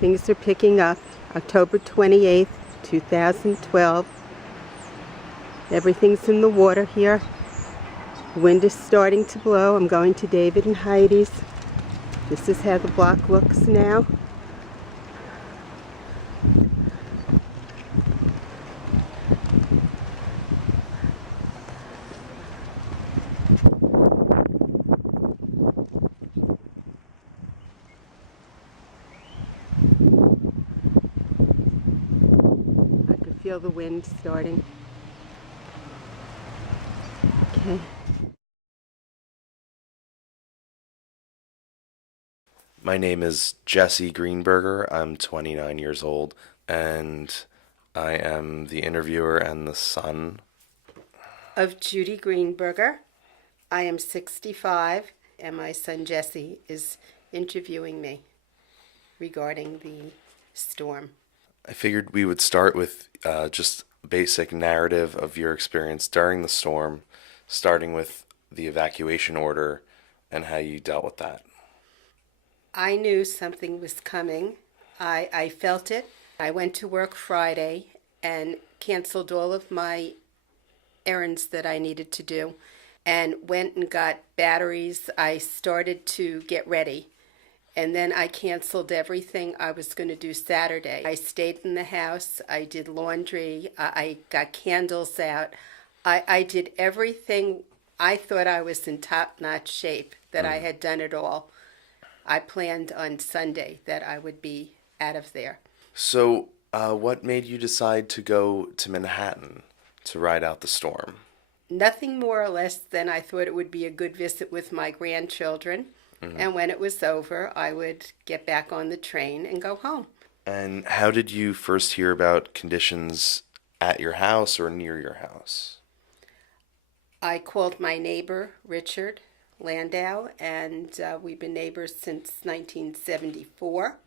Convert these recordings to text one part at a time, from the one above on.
Things are picking up. October 28th, 2012. Everything's in the water here. The wind is starting to blow. I'm going to David and Heidi's. This is how the block looks now. I can feel the wind starting. Okay. My name is Judy Greenberger. I'm 29 years old, and I am the interviewer and the son Of Judy Greenberger. I am 65, and my son Jesse is interviewing me regarding the storm. I figured we would start with just a basic narrative of your experience during the storm, starting with the evacuation order and how you dealt with that. I knew something was coming. I felt it. I went to work Friday and canceled all of my errands that I needed to do and went and got batteries. I started to get ready. And then I canceled everything I was going to do Saturday. I stayed in the house. I did laundry. I got candles out. I did everything. I thought I was in top-notch shape, that I had done it all. I planned on Sunday that I would be out of there. So, what made you decide to go to Manhattan to ride out the storm? Nothing more or less than I thought it would be a good visit with my grandchildren. And when it was over, I would get back on the train and go home. And how did you first hear about conditions at your house or near your house? I called my neighbor, Richard Landau, and we've been neighbors since 1974.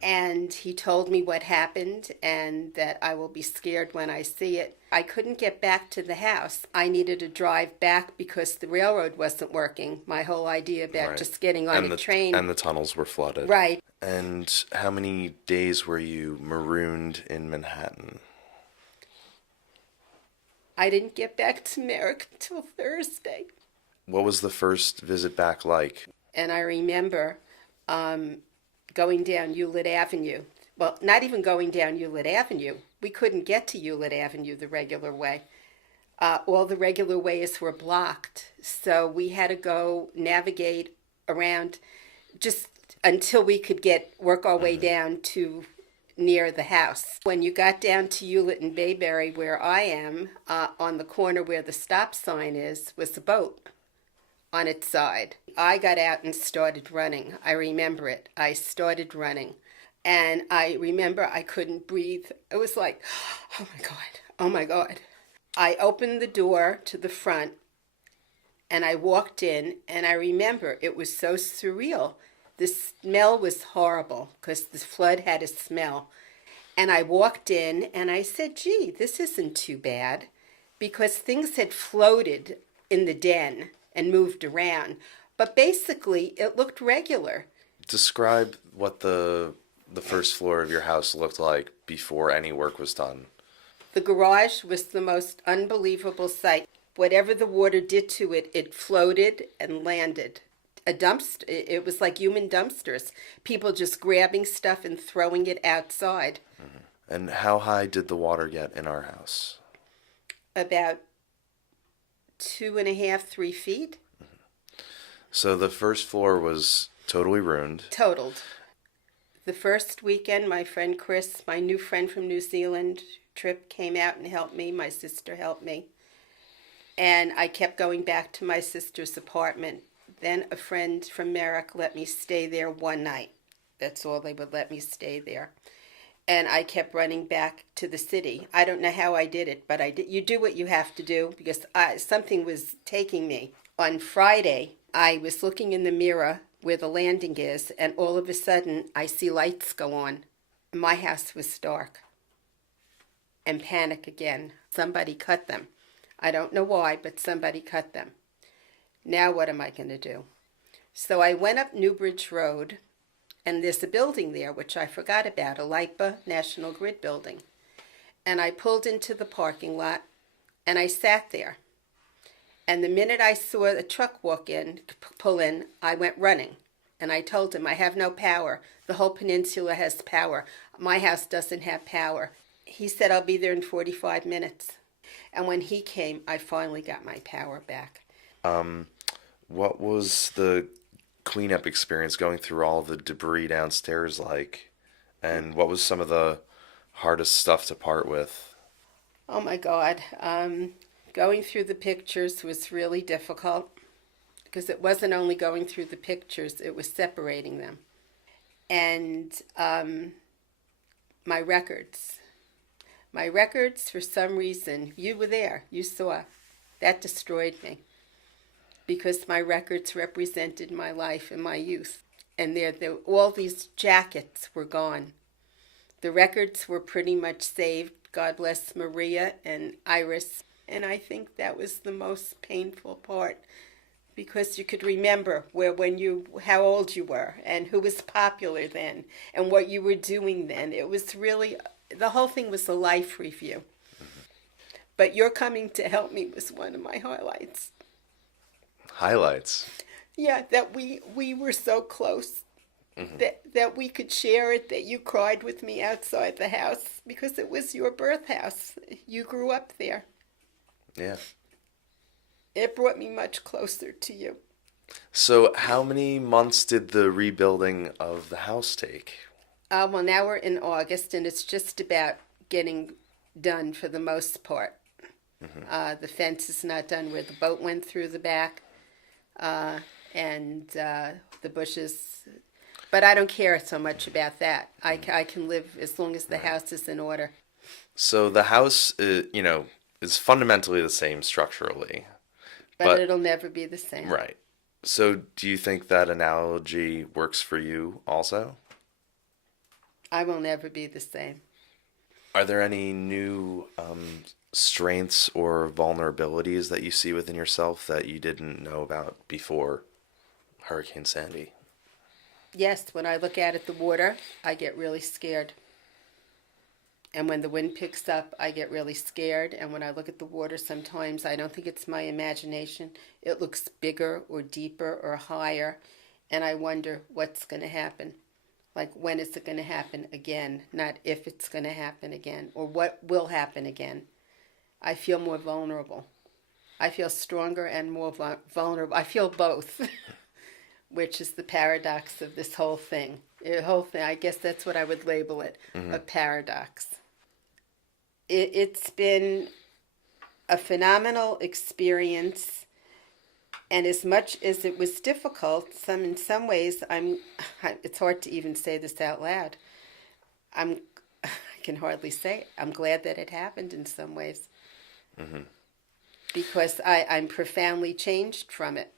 And he told me what happened and that I will be scared when I see it. I couldn't get back to the house. I needed to drive back because the railroad wasn't working. My whole idea about just getting on a train. And the tunnels were flooded. Right. And how many days were you marooned in Manhattan? I didn't get back to Merrick until Thursday. What was the first visit back like? And I remember going down Hewlett Avenue. Well, not even going down Hewlett Avenue. We couldn't get to Hewlett Avenue the regular way. All the regular ways were blocked. So we had to go navigate around just until we could work our way down to near the house. When you got down to Hewlett and Bayberry, where I am, on the corner where the stop sign is, was a boat on its side. I got out and started running. I remember it. I started running. And I remember I couldn't breathe. It was like, oh my God, oh my God. I opened the door to the front and I walked in, and I remember it was so surreal. The smell was horrible because the flood had a smell. And I walked in and I said, gee, this isn't too bad, because things had floated in the den and moved around. But basically, it looked regular. Describe what the first floor of your house looked like before any work was done. The garage was the most unbelievable sight. Whatever the water did to it, it floated and landed. A dumpster, it was like human dumpsters. People just grabbing stuff and throwing it outside. Mm-hmm. And how high did the water get in our house? About 2.5, 3 feet. Mm-hmm. So the first floor was totally ruined. Totaled. The first weekend, my friend Chris, my new friend from New Zealand trip, came out and helped me. My sister helped me. And I kept going back to my sister's apartment. Then a friend from Merrick let me stay there one night. That's all they would let me stay there. And I kept running back to the city. I don't know how I did it, but I did. You do what you have to do, because something was taking me. On Friday, I was looking in the mirror where the landing is, and all of a sudden, I see lights go on. My house was dark. And panic again. Somebody cut them. I don't know why, but somebody cut them. Now what am I going to do? So I went up Newbridge Road, and there's a building there, which I forgot about, a LIPA National Grid building. And I pulled into the parking lot, and I sat there. And the minute I saw the truck pull in, I went running. And I told him, I have no power. The whole peninsula has power. My house doesn't have power. He said, I'll be there in 45 minutes. And when he came, I finally got my power back. What was the cleanup experience going through all of the debris downstairs like? And what was some of the hardest stuff to part with? Oh my God. Going through the pictures was really difficult because it wasn't only going through the pictures, it was separating them. And my records. My records, for some reason, you were there, you saw, that destroyed me. Because my records represented my life and my youth. And all these jackets were gone. The records were pretty much saved. God bless Maria and Iris. And I think that was the most painful part. Because you could remember how old you were and who was popular then and what you were doing then. It was really, the whole thing was a life review. But your coming to help me was one of my highlights. Highlights? Yeah, that we were so close. That we could share it, that you cried with me outside the house because it was your birth house. You grew up there. Yeah. It brought me much closer to you. So how many months did the rebuilding of the house take? Well, now we're in August, and it's just about getting done for the most part. The fence is not done where the boat went through the back, and the bushes. But I don't care so much about that. I can live as long as the house is in order. So the house, is fundamentally the same structurally. But it'll never be the same. Right. So do you think that analogy works for you also? I will never be the same. Are there any new strengths or vulnerabilities that you see within yourself that you didn't know about before Hurricane Sandy? Yes, when I look out at the water, I get really scared. And when the wind picks up, I get really scared. And when I look at the water, sometimes I don't think it's my imagination. It looks bigger or deeper or higher. And I wonder what's going to happen. Like, when is it going to happen again? Not if it's going to happen again or what will happen again. I feel more vulnerable. I feel stronger and more vulnerable. I feel both, which is the paradox of this whole thing. I guess that's what I would label it, a paradox. It's been a phenomenal experience, and as much as it was difficult, in some ways, it's hard to even say this out loud. I can hardly say it. I'm glad that it happened in some ways, because I'm profoundly changed from it.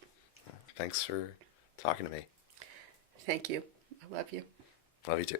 Thanks for talking to me. Thank you. I love you. Love you too.